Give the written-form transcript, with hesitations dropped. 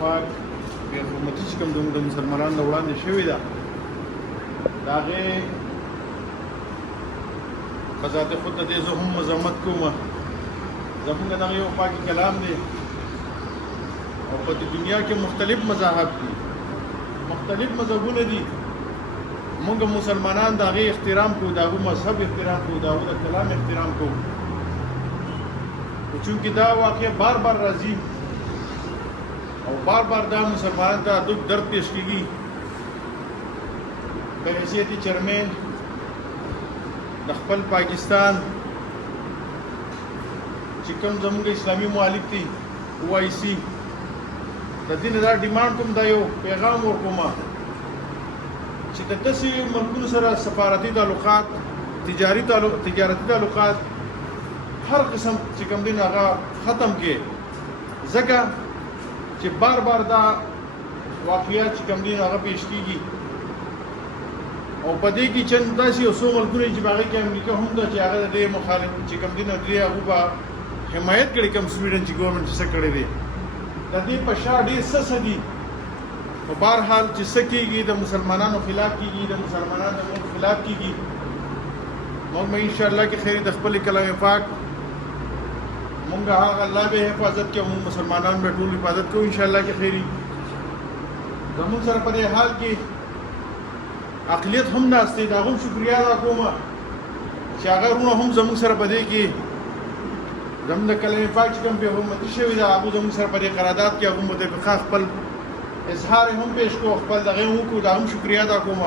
پاک په حرمتی چې کوم د مسلمانانو د وړاندې شوې ده د هغې په ذات خود د دې زه هم مذمت کوم. زمونږ دغه یو پاکي کلام دی او په دنیا کې مختلف مذاهب دي، مختلف مذهبونه دي. مونږ مسلمانان د هغې احترام کوو، د هغو مذهب احترام کوو، د هغو د کلام احترام کوو. چونکې دا واقع بار بار راځي او بار بار دا مسلمانان ته دکھ درد پیش کیږي. په حیثیت چیئرمین د خپل پاکستان چې کوم زموږ اسلامي مخالف دي OIC د دې نه دا ډیمانډ کوم، دا یو پیغام ورکوم چې د داسې ملکونو سره سفارتي تعلقات، تجارتي تعلقات هر قسم چې کوم دین هغه ختم کې، ځکه چې بار بار دا واقعیات چې کوم دین هغه پیش کیږي او په دې کې چند داسې یو څو ملکونه چې هغې کې امریکا هم ده چې هغه د دې مخالف چې کوم دین دې هغو به حمایت کړي، کوم سویډن چې ګورنمنټ چې څه کړی دی د دې په شا ډېر څه دي. په بهرحال چې څه کېږي د مسلمانانو خلاف کېږي، د مسلمانانو د ملک خلاف کېږي. موږ به انشاءالله کې خیر د خپل کلام پاک مونږ هغه الله به حفاظت کوي، موږ مسلمانان به ټول حفاظت کوو انشاءالله کې خیري. زموږ سره په دې حال کې اقلیت هم ناست دی، د هغو هم شکریا ادا کوم چې هغه وروڼه هم زموږ سره په دې کې زموږ د کلام پاک چې کوم په حرمتي شوي ده هغو زموږ سره په دې قرارداد کې هغو متفقه خپل اظهار هم پیش کړو، خپل دغه هم وکړو، د هغه هم شکریا ادا کوم.